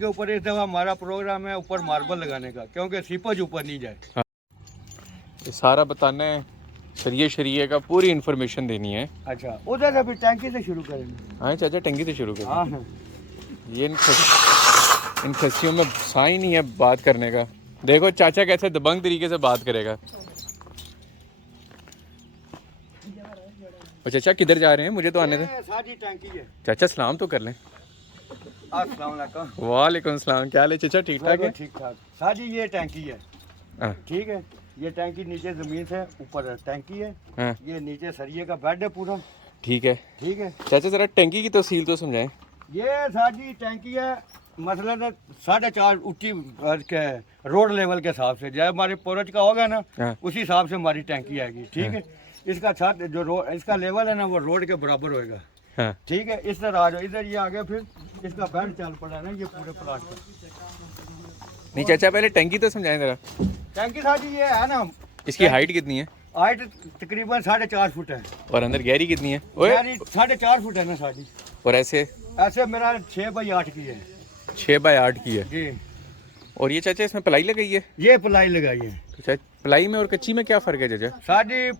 के ऊपर इस दफ़ा हमारा प्रोग्राम है ऊपर मार्बल लगाने का, क्योंकि सीपज ऊपर नहीं जाए। ये सारा बताना है, शरीय का पूरी इन्फॉर्मेशन देनी है। अच्छा, उधर अभी टैंकी से शुरू करेंगे। हाँ चाचा, टंकी से शुरू करें। हाँ, ये इन खस्सियों में साई नहीं है बात करने का। देखो चाचा कैसे दबंग तरीके से बात करेगा। और चाचा किधर जा रहे हैं, मुझे तो आने दें। सारी टैंकी है। चाचा सलाम तो कर लें। अस्सलाम वालेकुम। वालेकुम सलाम, क्या हाल है चाचा, ठीक ठाक है? ठीक ठाक। साजी ये टैंकी है, हाँ ठीक है। ये टैंकी नीचे जमीन से ऊपर टैंकी है। हाँ ये नीचे सरिये का बेड है पूरा, ठीक है। ठीक है। चाचा ज़रा टंकी की तफसील तो समझाएं। ये साजी टैंकी है मसलन 4.5 ऊंची के रोड लेवल के हिसाब से, जब हमारे पोरच का होगा ना हाँ उसी हिसाब से हमारी टैंकी आएगी, ठीक है। इसका छत जो इसका लेवल है ना वो रोड के बराबर होएगा, हाँ ठीक है। इस तरह आ जाओ, इधर ये आगे फिर इसका बेड चल पड़ा ना, ये पूरे प्लाट का। नहीं चाचा, पहले टंकी तो समझाएं ज़रा। टैंकी साजी ये है ना, इसकी हाइट कितनी है हाइट तकरीबन 4.5 फुट है। और अंदर गहरी कितनी है? ओए, यानी 4.5 फुट है ना साजी। और ऐसे ऐसे मेरा 6 बाई 8 की है 6 बाय 8 की है। जी। और ये चाचा इसमें प्लाई लगाई है? ये प्लाई लगाई है। तो चाचा प्लाई में और कच्ची में क्या फ़र्क है चाचा? सादी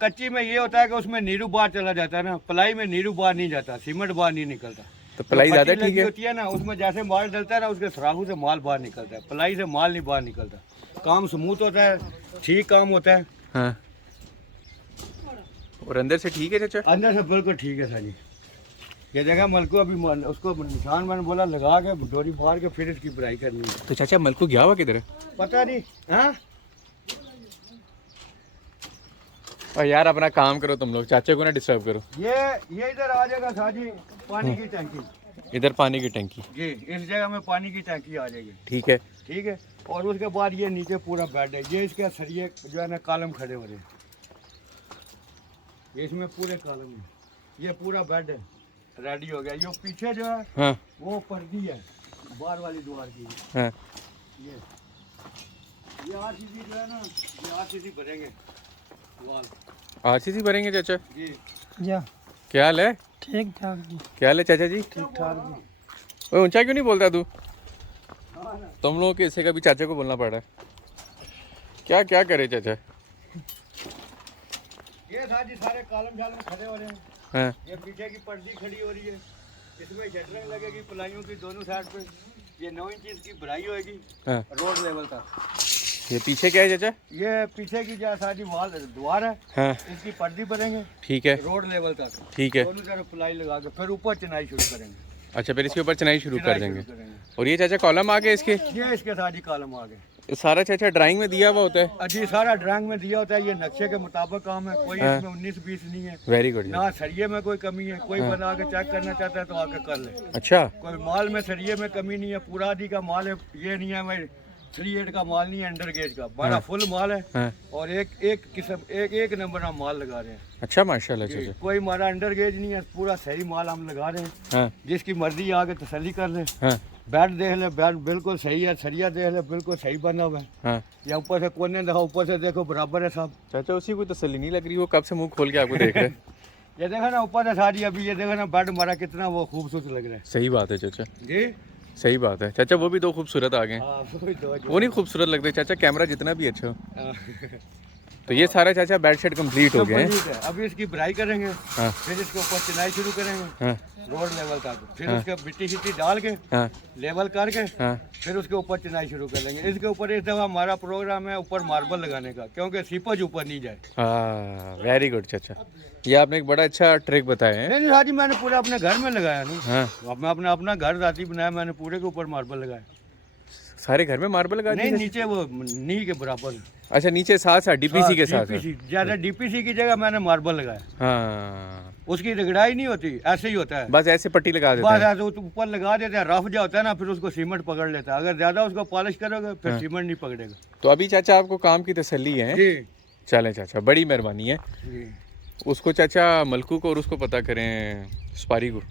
कच्ची में ये होता है कि उसमें नीरू बाहर चला जाता है ना, प्लाई में नीरू बाहर नहीं जाता, सीमेंट बाहर नहीं निकलता। तो प्लाई ज़्यादा पट्टी ठीक लगी है? होती है ना, उसमें जैसे माल डलता है ना उसके सुराखों से माल बाहर निकलता है, प्लाई से माल नहीं बाहर निकलता। काम स्मूथ होता है, ठीक काम होता है। हाँ। और अंदर से ठीक है चाचा? अंदर से बिल्कुल ठीक है साजी। ये जगह मलको अभी उसको निशान मैंने बोला लगा के डोरी फाड़ के फिर इसकी बुराई करनी है। तो चाचा मलकू गया हुआ किधर है? पता नहीं। हाँ और यार अपना काम करो तुम लोग, चाचा को ना डिस्टर्ब करो। ये इधर आ जाएगा साजी पानी की टंकी। इधर पानी की टंकी? जी, इस जगह में पानी की टंकी आ जाएगी, ठीक है। ठीक है। और उसके बाद ये नीचे पूरा बेड है, ये इसके सरिये जो है ना कॉलम खड़े हो रहे हैं, ये इसमें पूरे कॉलम है। ये पूरा बेड है रेडी हो गया। ये पीछे जो है हाँ वो पर्दी है बाहर वाली द्वार की। हाँ ये आरसीसी जो है ना, ये आरसीसी भरेंगे वाल। आरसीसी भरेंगे चाचा? जी या क्या हाल है? ठीक ठाक जी, क्या हाल है चाचा जी? ठीक ठाक जी। ओए ऊंचा क्यों नहीं बोलता तू? तुम लोगों के हिस्से का भी चाचा को बोलना पड़ रहा है। क्या क्या करे चाचा? ये साजी सारे कॉलम झालम खड़े हो रहे हैं। हाँ ये पीछे की पर्दी खड़ी हो रही है, इसमें शटरिंग लगेगी प्लाइयों की दोनों साइड पे। ये 9 इंच की भराई होगी हाँ। रोड लेवल तक। ये पीछे क्या है चाचा? ये पीछे की जो सारी वाल द्वार है, हाँ इसकी पर्दी भरेंगे ठीक है, रोड लेवल तक, ठीक है। दोनों तरफ प्लाई लगा के फिर ऊपर चिनाई शुरू करेंगे। अच्छा, फिर इसके ऊपर चनाई शुरू कर चिनाई देंगे। शुरू करेंगे। और ये चाचा कॉलम आ गए इसके? ये इसके सारी कॉलम आ गए। ये सारा चाचा ड्राइंग में दिया हुआ होता है? अजी सारा ड्राइंग में दिया होता है, ये नक्शे के मुताबिक काम है, कोई हाँ। इसमें 19-20 नहीं है वेरी गुड। ना। सरिये में कोई कमी है, कोई बना के चेक करना चाहता है तो आके कर ले। अच्छा, कोई माल में सरिये में कमी नहीं है, पूरा आदि का माल है। ये नहीं है भाई 3/8 का माल नहीं है, अंडर गेज का बड़ा हाँ। फुल माल है। हाँ और एक किस्म एक नंबर का माल लगा रहे हैं। अच्छा माशाल्लाह जी, चाचा। कोई हमारा अंडर गेज नहीं है, पूरा सही माल हम लगा रहे हैं। हाँ जिसकी मर्जी आके तसल्ली कर ले। हाँ बेड देख ले, बेड बिल्कुल सही है, सरिया देख ले बिल्कुल सही बना हुआ है। हाँ। या ऊपर से कोने देखो, ऊपर से देखो बराबर है सब। चाचा उसी को तसल्ली नहीं लग रही, वो कब से मुंह खोल के आपको देख रहे हैं। ये देखो ना ऊपर से सारी, अभी ये देखो ना बेड हमारा कितना वो खूबसूरत लग रहा है। सही बात है चाचा, जी सही बात है चाचा। वो भी दो खूबसूरत आ गए। हाँ, वो नहीं खूबसूरत लगते चाचा, कैमरा जितना भी अच्छा हो। हाँ। तो ये सारा चाचा बेड शेड कंप्लीट हो गया है। ठीक है, अभी इसकी भराई करेंगे, हाँ फिर इसके ऊपर चिनाई शुरू करेंगे हाँ रोड लेवल तक, फिर हाँ। उसके मिट्टी शिट्टी डाल के हाँ लेवल करके हाँ फिर उसके ऊपर चिनाई शुरू कर लेंगे। इसके ऊपर इस दफ़ा हमारा प्रोग्राम है ऊपर मार्बल लगाने का, क्योंकि सीपज ऊपर नहीं जाए। हाँ वेरी गुड चाचा, ये आपने एक बड़ा अच्छा ट्रिक बताया है। नहीं साजी, मैंने पूरा अपने घर में लगाया ना। हाँ अब मैं अपना घर राती बनाया, मैंने पूरे के ऊपर मार्बल लगाया। सारे घर में मार्बल लगा नहीं, दिए? नीचे वो नी के बराबर। अच्छा, नीचे साथ साथ डीपीसी के साथ है। ज्यादा डीपीसी की जगह मैंने मार्बल लगाया। हाँ उसकी रगड़ाई नहीं होती, ऐसे ही होता है। बस ऐसे पट्टी लगा देते बस हैं। ऐसे ऊपर लगा देते हैं, रफ जो होता है ना, फिर उसको सीमेंट पकड़ लेता है। अगर ज्यादा उसको पॉलिश करोगे फिर हाँ। सीमेंट नहीं पकड़ेगा। तो अभी चाचा आपको काम की तसल्ली है? जी चलें चाचा, बड़ी मेहरबानी है। जी। उसको चाचा मलकू को और उसको पता करें सुपारी को।